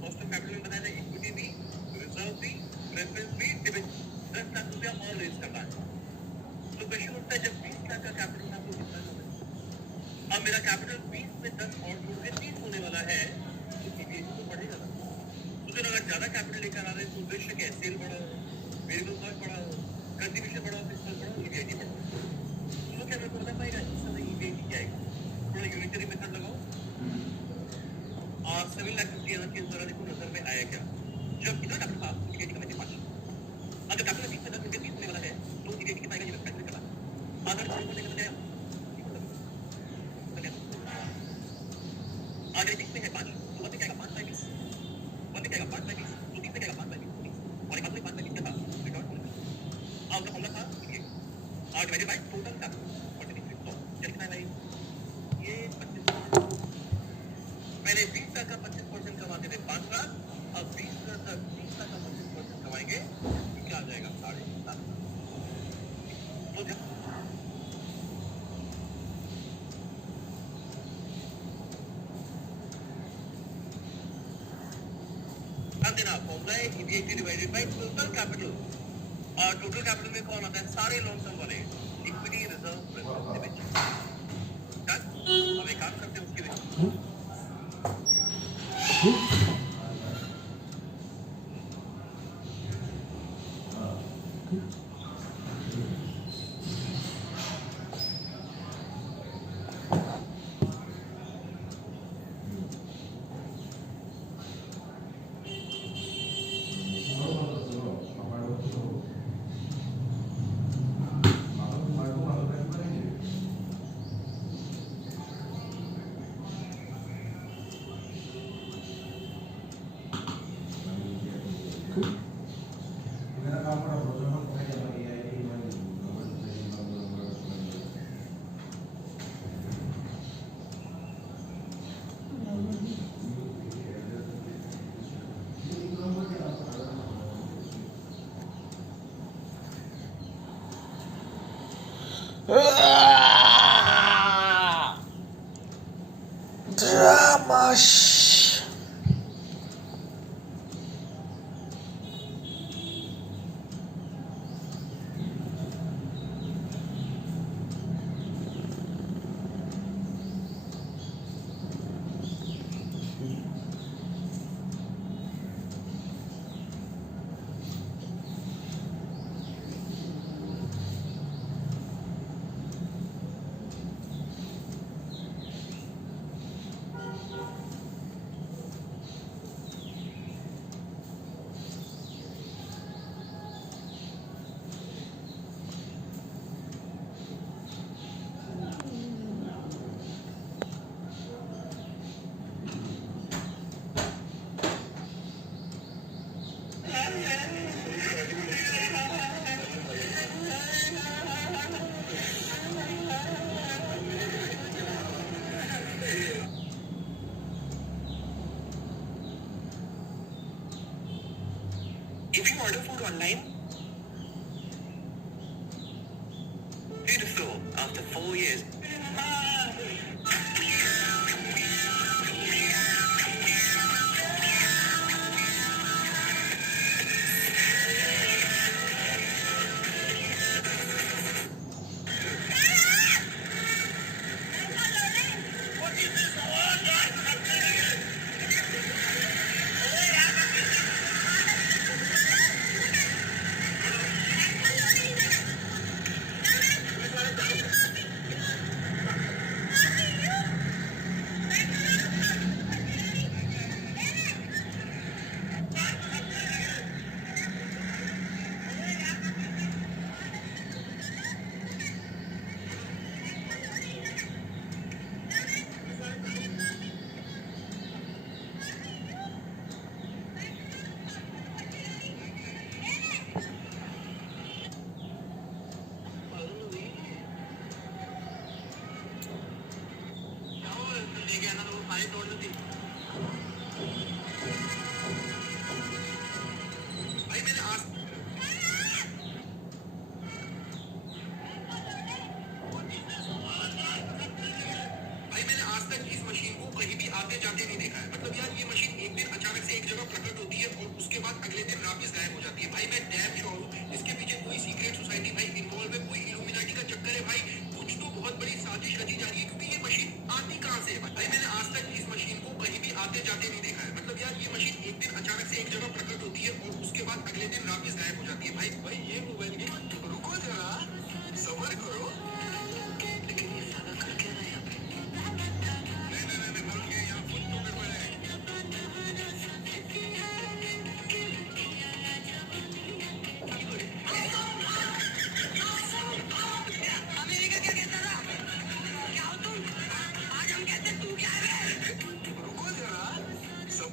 कॉस्ट ऑफ कैपिटल में बताया था इक्विटी भी, रिजर्व भी, प्रेफरेंस भी, डिबेंचर 10 लाख रुपया और रेज करना है। तो क्वेश्चन उठता है जब 20 लाख का कैपिटल था तो कितना होगा? अब मेरा कैपिटल 20 में 10 और जोड़ के 30 होने वाला है, तो ईवीआईटी तो बढ़ेगा ना। तो फिर अगर ज्यादा कैपिटल लेकर आ रहे हैं तो उद्देश्य क्या है? सेल बढ़ाओ, वेरिएबल कॉस्ट बढ़ाओ, कंट्रीब्यूशन बढ़ाओ, फिक्स्ड बढ़ाओ, ईवीआईटी बढ़ाओ। तो क्या मेरे को बता पाएगा इस समय ईवीआईटी क्या आएगा? थोड़ा यूनिटरी मेथड लगाओ और 7,50,000 के जरा देखो नजर में आया क्या। जब कितना कैपिटल था ईवीआईटी का मैंने 5 लाख। अगर कैपिटल 20 में 10 रुपये 30 होने वाला है तो ईवीआईटी कितना आएगा ये कैलकुलेट करना। अगर 6 रुपये निकल जाए अगर 20 में है 5 तो 1 में क्या आएगा 5 बाई 20, 1 में क्या आएगा 5 बाई 20, तो 30 में क्या आएगा 5 बाई 20, और एक आदमी 5 बाई 20 क्या था रिकॉर्ड कर लेते। अब का फॉर्मूला था ये और डिवाइडेड बाय टोटल कैपिटल 43 तो जब कितना है भाई ये 25%। पहले 20 लाख का 25% कमाते थे 5 लाख, अब 20 लाख का 30 लाख का 25% कमाएंगे तो क्या आ जाएगा 7.5 लाख। तो जब देना फॉर्मूला है EBIT divided by total capital, और टोटल कैपिटल में कौन आता है? सारे लॉन्ग टर्म वाले, इक्विटी, रिजर्व, प्रेफरेंस, डिबेंचर। अब एक काम करते हैं उसके लिए drama. If you order food online, pay the flow after 4 years. नहीं गया ना तो वो फाइल तोड़ देती। भाई मैंने आज तक इस मशीन को कहीं भी आते जाते नहीं देखा है। मतलब यार ये मशीन एक दिन अचानक से एक जगह प्रकट होती है और उसके बाद अगले दिन वापस गायब हो जाती है। भाई मैं डैम श्योर हूँ इसके पीछे कोई सीक्रेट सोसाइटी भाई इन्वॉल्व है, कोई इल्यूमिनाटी का चक्कर है भाई, कुछ तो बहुत बड़ी साजिश रची जा रही है, क्योंकि ये मशीन आती कहाँ से है भाई। मैंने आज तक इस मशीन को कहीं भी आते जाते नहीं देखा है। मतलब यार ये मशीन एक दिन अचानक से एक जगह प्रकट होती है और उसके बाद अगले दिन वापस गायब हो जाती है। भाई ये मोबाइल की रुको जरा, सबर करो। लेकिन ये सारा कर क्या रहा है यहाँ पे? नहीं बोल के यहाँ कुछ तो गड़बड़ है। अमेरिका क्या कहता था? क्या हो तुम? आज हम कहते तू क्या है? रुको जरा, सब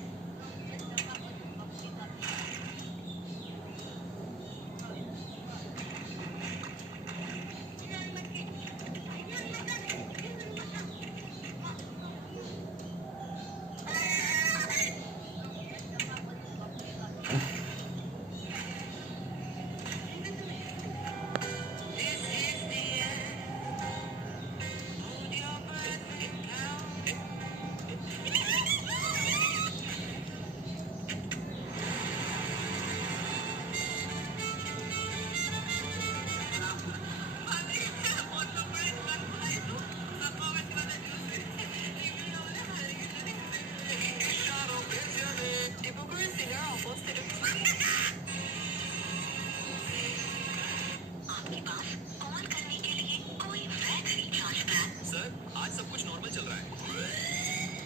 सर आज सब कुछ नॉर्मल चल रहा है।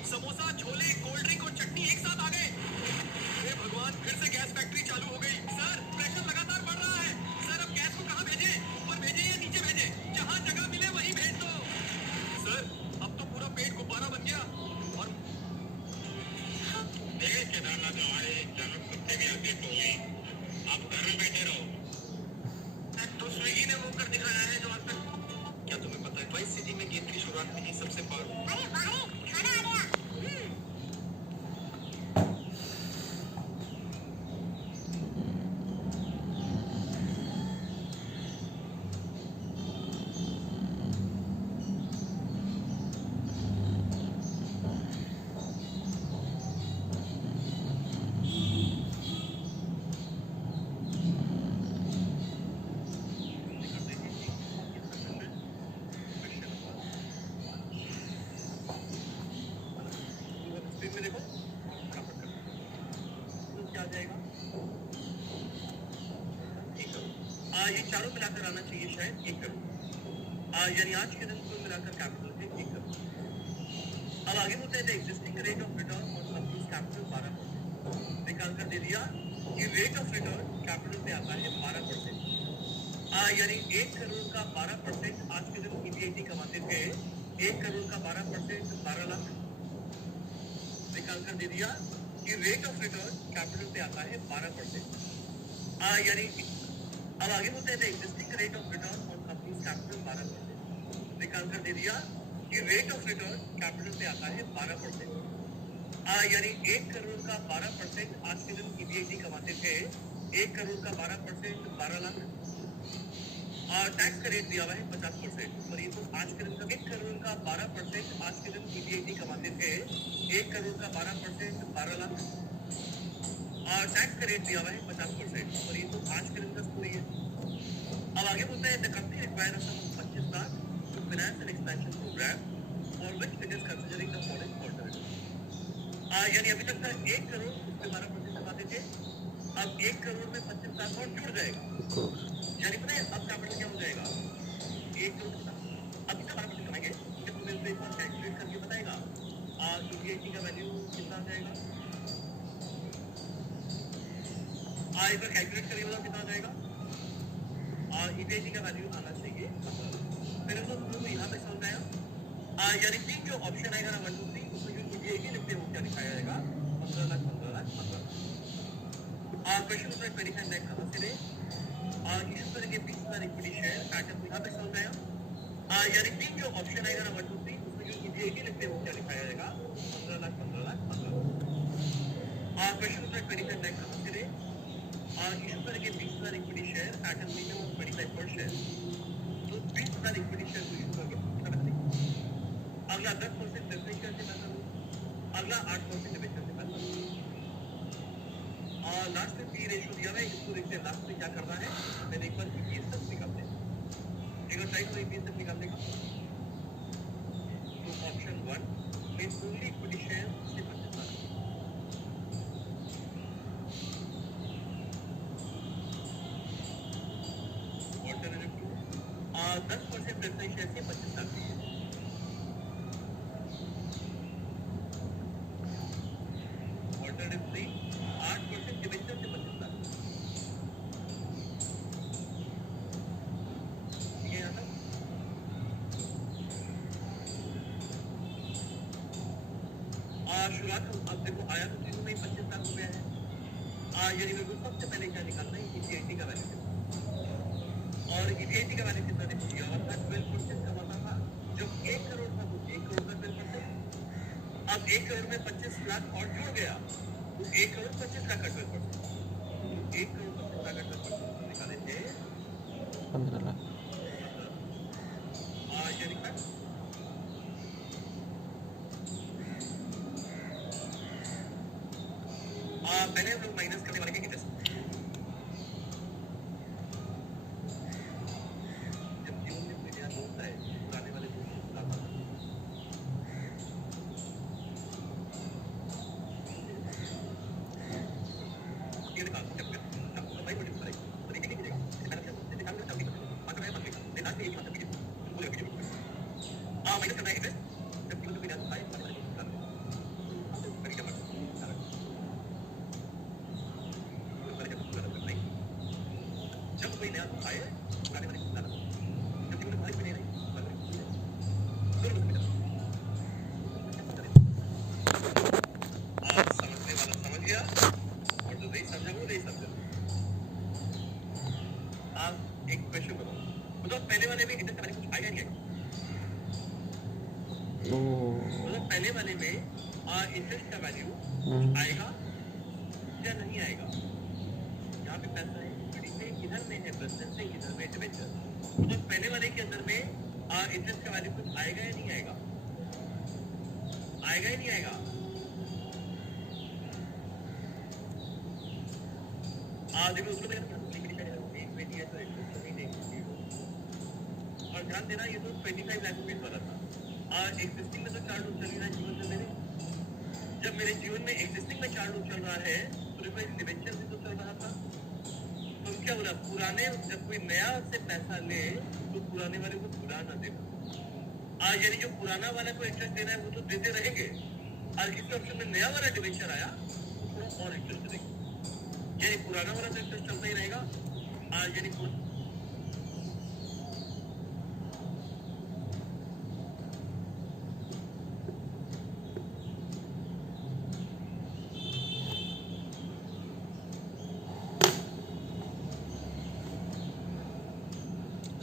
समोसा, छोले, कोल्ड ड्रिंक और चटनी एक साथ आ गए। हे भगवान, फिर से गैस फैक्ट्री चालू हो गई। सर प्रेशर लगातार बढ़ रहा है। सर अब गैस को कहाँ भेजें? ऊपर भेजें या नीचे भेजें? जहाँ जगह मिले वहीं भेज दो। सर अब तो पूरा पेट गुब्बारा बन गया। और केदारनाथ में हमारे अचानक कुत्ते भी आते तो हुई। आप घर में बैठे रहो। तो स्विगी ने वो कर दिखाया है जो आज तक। क्या तुम्हें पता है ट्वाइस सिटी में गेम की शुरुआत में ही सबसे पावर अरे वाह खाना आ गया। स्क्रीन में देखो तो क्या आ जाएगा? एक करोड़। ये चारों मिलाकर आना चाहिए शायद 1 करोड़। यानी आज के दिन कुल मिलाकर कैपिटल है 1 करोड़। अब आगे बोलते हैं existing rate of return on companies capital 12%। निकाल कर दे दिया कि रेट ऑफ रिटर्न कैपिटल पे आता है 12%। यानी 1 करोड़ का 12% आज के दिन ईपीआईटी कमाते थे। 1 करोड़ का 12% 12 लाख। निकाल कर दे दिया कि रेट ऑफ रिटर्न कैपिटल पे आता है 12%। यानी अब आगे बोलते हैं existing rate of return on companies capital 12%। निकाल कर दे दिया कि रेट ऑफ रिटर्न कैपिटल पे आता है 12%। यानी 1 करोड़ का 12% आज के दिन ईपीआईटी कमाते थे। 1 करोड़ का 12% 12 लाख। टैक्स का रेट दिया हुआ है 50%। और ये तो आज के दिन का 1 करोड़ का 12% आज के दिन ईपीआईटी कमाते थे। 1 करोड़ का 12% 12 लाख। टैक्स का रेट दिया हुआ है 50%। और ये तो आज के दिन का स्टोरी है। अब आगे बोलते हैं the company require a sum of 25 lakh to finance an expansion program for which it is considering the following alternative. यानी अभी तक था 1 करोड़ उसमें 12% कमाते थे। अब 1 करोड़ में 25 लाख और जुड़ जाएगा। यानी पता है अब कैपिटल क्या हो जाएगा? 1 करोड़ का अब इसका 12% कमाएंगे। फिर तुम्हें एक बार कैलकुलेट करके बताएगा ईपीआईटी का वैल्यू कितना आ जाएगा। एक बार कैलकुलेट करिए बताओ कितना आ जाएगा। ईपीआईटी का वैल्यू आना चाहिए। फिर उसको तुम यहाँ पे समझ आया। यानी तीन जो ऑप्शन आएगा ना 1 2 3 उसमें जो ईपीआईटी लिखते हैं वो क्या दिखाया जाएगा? 15 लाख 15 लाख 15 लाख। क्वेश्चन नंबर 25 लाख कहाँ से ले? इशू करेंगे 20 लाख इक्विटी शेयर पैटर्न यहाँ पे समझ आया। यानी तीन जो ऑप्शन आएगा ना 1 2 3 उसमें जो ईपीआईटी लिखते हैं वो क्या दिखाया जाएगा? Question number 25 lakh consider issue करेंगे 20,000 equity share at a minimum of 25 पर शेयर। तो 20,000 इक्विटी शेयर को इशू करके कितना पैसा देंगे? अगला 10% डिबेंचर से पैसा लो, अगला 8% डिबेंचर से पैसा लो। और लास्ट में पी रेशियो दिया हुआ है, इसको देखते हैं लास्ट में क्या करना है। मैंने एक बार ईपीएस तक निकालते हैं, एक बार टाइप ईपीएस तक निकालने का। तो ऑप्शन 1 में ओनली इक्विटी शेयर से 25,000। ऑल्टरनेटिव 10% प्रेफरेंस शेयर से 25,000 है। ऑल्टरनेटिव 3 8% डिबेंचर से 25,000। ठीक है यहाँ तक? शुरुआत अब देखो आया तो तीनों में 25,000 हो गया है। यानी मेरे को सबसे पहले क्या निकालना है, ईपीआईटी का वैल्यू। और ईपीआईटी का वैल्यू कितना देखो दिया हुआ था, 12% का होता था। जब 1 करोड़ था तो 1 करोड़ का 12%। अब 1 करोड़ में 25 लाख और जुड़ गया तो 1 करोड़ 25 लाख का 12%। 1 करोड़ 25 लाख का 12% निकाले थे 15 लाख। यानी कि पहले हम लोग माइनस करने वाले के जब जीवन में कोई नया दोस्त है पुराने वाले दोस्त को बुलाता है। ये देखा जब भाई बड़ी बड़ी तो देखिए नहीं मिलेगा मैंने क्या बोलते दिखा मैं चलती मतलब मैं मतलब मैं लास्ट में एक मतलब वीडियो पूरे वीडियो माइनस करना है जब जीवन में कोई नया दोस्त है जब कोई नया दोस्त आए पुराने वाले को बुलाना, जब जीवन में भाई नहीं रही समझने वाला समझ गया और जो नहीं समझा वो नहीं समझा। आप एक क्वेश्चन बताओ पहले वाले में इंटरेस्ट का वैल्यू कुछ आएगा नहीं आएगा? पहले वाले में इंटरेस्ट का वैल्यू आएगा या नहीं आएगा? यहाँ पे पैसा है इधर में है प्रेसिडेंट से इधर में डिबेंचर। तो पहले वाले के अंदर में इंटरेस्ट का वैल्यू कुछ आएगा या नहीं आएगा? आएगा या नहीं आएगा? देखो उसको और ध्यान देना ये तो 25 लाख रुपीज वाला था। एग्जिस्टिंग में तो 4 लोग चल रहा है जीवन में मेरे। जब मेरे जीवन में एग्जिस्टिंग में 4 लोग चल रहा है तो डिबेंचर से तो चल रहा था। तो क्या बोला पुराने जब कोई नया से पैसा ले तो पुराने वाले को भुला ना देना। यानी जो पुराना वाला को इंटरेस्ट देना है वो तो देते रहेंगे और किसी ऑप्शन में नया वाला डिबेंचर आया तो थोड़ा और इंटरेस्ट देंगे। यानी पुराना वाला तो इंटरेस्ट चलता ही रहेगा। यानी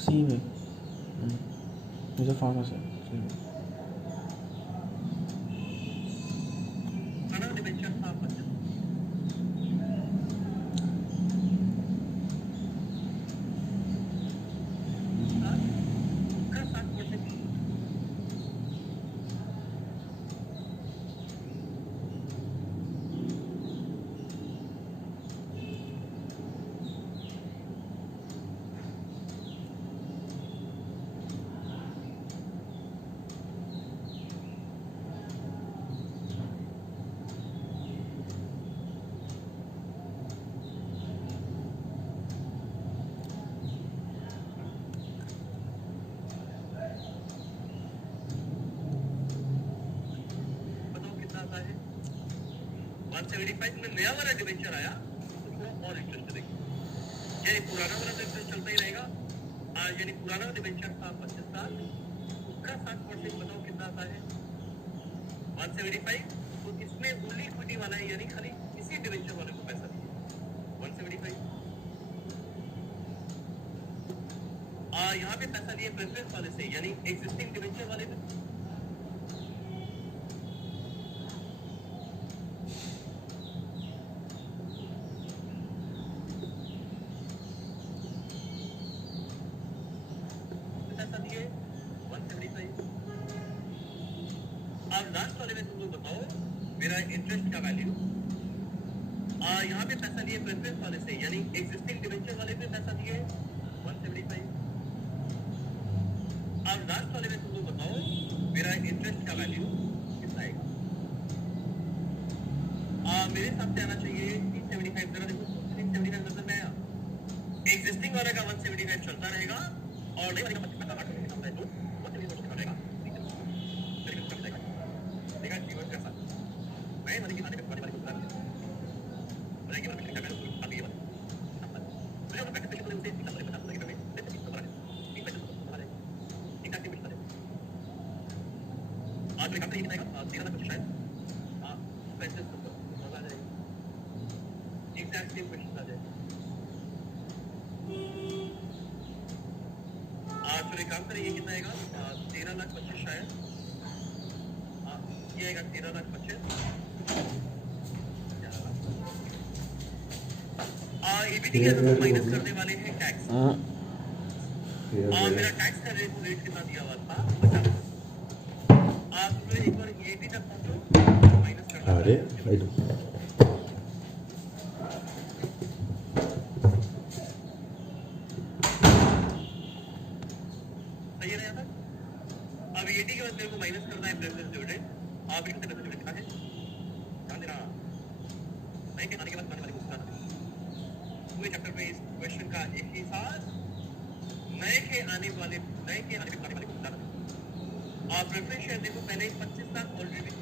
सी में मुझे फार्मेसी सी में पुराना डिबेंचर था 25। आता है 175 में नया वाला डिबेंचर आया तो थोड़ा और इंटरेस्ट देंगे। यानी पुराना वाला तो इंटरेस्ट चलता ही रहेगा। यानी पुराना डिबेंचर था 25 साल, उसका 60% बताओ कितना आता है 175। तो इसमें ओनली इक्विटी वाला है यानी खाली इसी डिबेंचर वाले को पैसा दिए 175। यहाँ पे पैसा दिए प्रेफरेंस वाले से यानी एग्जिस्टिंग डिबेंचर वाले में। वाले में तुम लोग बताओ मेरा इंटरेस्ट का वैल्यू। यहाँ पे पैसा दिए प्रेफरेंस वाले से, यानी एग्जिस्टिंग डिवेंचर वाले पे पैसा दिए 175। अब लास्ट वाले में तुम लोग बताओ मेरा इंटरेस्ट का वैल्यू कितना आएगा। मेरे हिसाब से आना चाहिए 375। जरा देखो 375 नजर में आया। एग्जिस्टिंग वाले का 175 चलता रहेगा और नए वाले का 25 पैसा काटने का है तो 175 चलता रहेगा। देखा जीवन कैसा मैं वाले की खाने में वाले को बुला लिया बनाएंगे वाले का मैं तो अभी ये बात मुझे अपना पैकेज पेश करने से इतना बड़े बता सकते हैं लेकिन इसको बना तीन पैसे तो हमारे एक एक्टिव बिल्ड आज मेरे काम पे ये आएगा 13 लाख शायद पैसे तो मजा आ जाएगा। एग्जैक्टली क्वेश्चन आ जाए आज मेरे काम करें ये कितना आएगा 13 लाख 25 शायद ये आएगा 13 लाख 25। एबीटी के अंदर माइनस करने वाले हैं टैक्स। मेरा टैक्स का रेट कितना दिया हुआ था 50। आप लोग एक बार ये भी तक पहुंचो माइनस करना अरे भाई सही है ना यहाँ तक। अब एटी के बाद मेरे को माइनस करना है प्रेफरेंस डिविडेंड। आप इनसे प्रेफरेंस डिविडेंड कितना है ध्यान देना। नए के आने के बाद आने वाले को बताना पूरे चैप्टर में इस क्वेश्चन का एक ही साथ नए के आने में आने वाले को बताना। आप प्रेफरेंस शेयर देखो पहले 25 लाख ऑलरेडी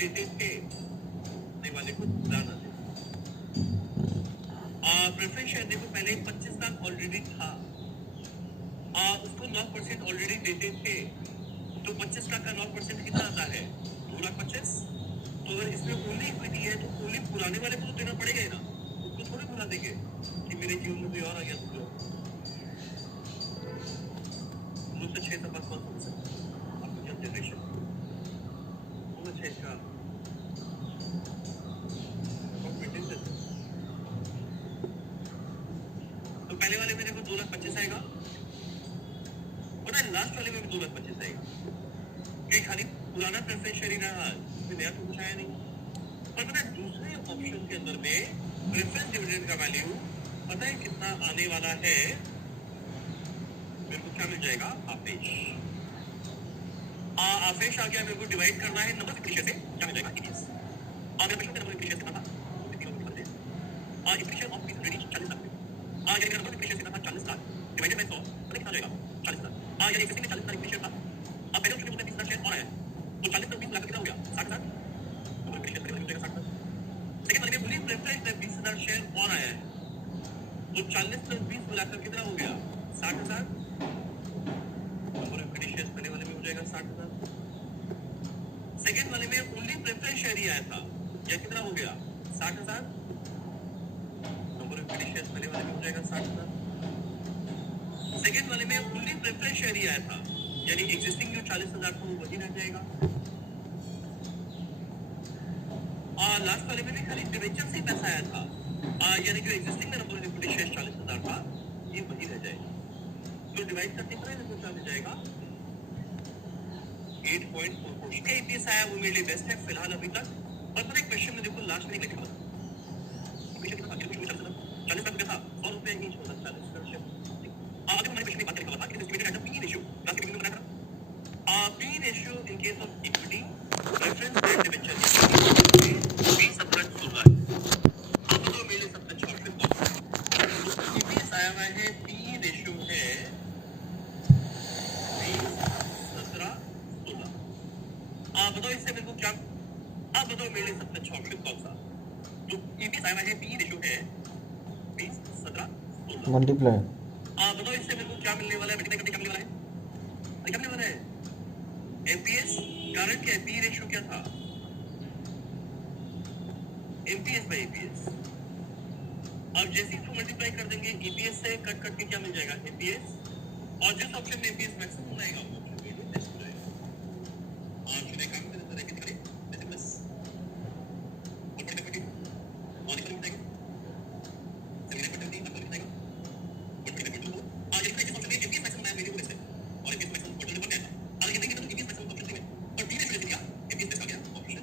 देते थे नए वाले को ज्यादा थे। प्रेफरेंस शेयर देखो पहले 25 लाख ऑलरेडी था, उसको 9% ऑलरेडी देते थे, तो 25 लाख का 9% कितना आता है 2,25,000। तो अगर इसमें ओनली इक्विटी है तो ओनली पुराने वाले को तो देना पड़ेगा ही ना, उसको थोड़ी भुला देंगे कि मेरे जीवन में कोई और आ गया तो मुझसे 6 तक कौन समझ सकता है आपकी जब जनरेशन वो 6 का तो पहले वाले मेरे को 2,25,000 आएगा और लास्ट वाले में भी 2,25,000 आएगा, क्योंकि खाली पुराना प्रेफरेंस शेयर ही रहा, इसमें नया तो कुछ आया नहीं। पर पता है दूसरे ऑप्शन के अंदर में प्रेफरेंस डिविडेंड का वैल्यू पता है कितना आने वाला है, मेरे को क्या मिल जाएगा आपेश। आपेश आ गया, मेरे को डिवाइड करना है नंबर इक्वेशन से, क्या मिल जाएगा ईपीएस। मेरे क्वेश्चन का नंबर इक्वेशन कितना था इक्वेशन ऑफ 40 लाख, यानी कि नंबर इक्वेशन कितना था 40 लाख डिवाइडेड बाय 100 पता कितना जाएगा 40 लाख। यानी एक्सिस्टिंग में 40 लाख इक्वेशन था, अब पहले ऑप्शन में 20 लाख शेयर और आया तो 40 + 20 लाख कितना हो गया 60,000, नंबर इक्वेशन कितना हो जाएगा 60,000। सेकंड वाले में फुली प्रेफरेंस है 20,000 शेयर और आया है तो 40 + 20 मिलाकर कितना हो गया 60,000, नंबर इक्वेशन पहले वाले में हो जाएगा 60,000। सेकंड वाले में ओनली प्रेफरेंस शेयर ही आया था, यह कितना हो गया 60,000, नंबर इक्वेशन पहले वाले में हो जाएगा 60,000। सेकंड वाले में ओनली प्रेफरेंस शेयर ही आया था, यानी एग्जिस्टिंग जो 40,000 था वो वही रह जाएगा। और लास्ट वाले में भी खाली डिवेंचर से ही पैसा आया था, यानी जो एग्जिस्टिंग में नंबर इक्विटी शेयर 40,000 था ये वही रह जाएगा। तो डिवाइड करते हैं तो क्या मिल जाएगा 8.44। इसका ईपीएस आया वो मेरे लिए बेस्ट है फिलहाल अभी तक। और पता है क्वेश्चन में देखो लास्ट में लिखा था क्वेश्चन कितना 40 लाख था 100 रुपए ईच होता 40 का शेयर। अगर हमारे क्वेश्चन में बात करें कि estimated at P ratio class के बिगिनिंग में बनाया P ratio in case of equity reference rate debenture P subtract 16 अब तो मेरे सबसे छोटे कॉस्ट ईपीएस आया हुआ है पी रेशियो है 17 16। बताओ इससे मेरे को क्या, अब बताओ मेरे सबसे छोटे कौन सा, तो ईपीएस आया हुआ है पी रेशियो है 20 17 16 मल्टीप्लाई। बताओ इससे मेरे को क्या मिलने वाला है, कितने कितने मिलने वाला है, क्या मिलने वाला है एमपीएस। कारण क्या है पी रेशियो क्या था एमपीएस बाय ईपीएस। अब जैसे इसको मल्टीप्लाई कर देंगे ईपीएस से कट करके क्या मिल जाएगा एमपीएस, और जिस ऑप्शन में एमपीएस मैक्सिमम आएगा वो ऑप्शन में बेस्ट हो जाएगा। ऑप्शन एक काम करते हैं कितने करें जैसे प्लस और कितने करें और कितने मिलेगा 7.3 नंबर कितना और कितने मिलेगा आज इसमें ऑप्शन में एमपीएस मैक्सिमम आया मेरे को से और एमपीएस मैक्सिमम ऑप्शन नंबर क्या था आज ये देखिए तो एमपीएस मैक्सिमम ऑप्शन में और बी रेशियो दिया एमपीएस मैक्सिमम आ गया ऑप्शन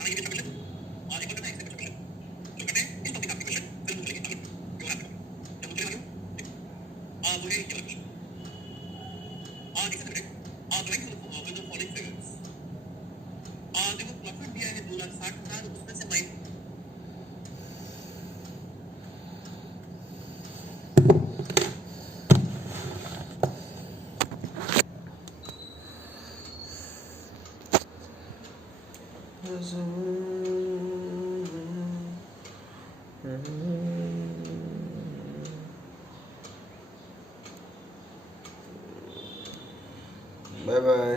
आगे ये क्वेश्चन और एक और करना है इसका क्वेश्चन जो करते हैं इस टॉपिक का क्वेश्चन फिर हम चलेंगे आगे जो है जब मुझे आगे वो है क्या क्वेश्चन इससे related going to with the following figures देखो प्रॉफिट दिया है 2,60,000 उसमें से माइनस बाय बाय।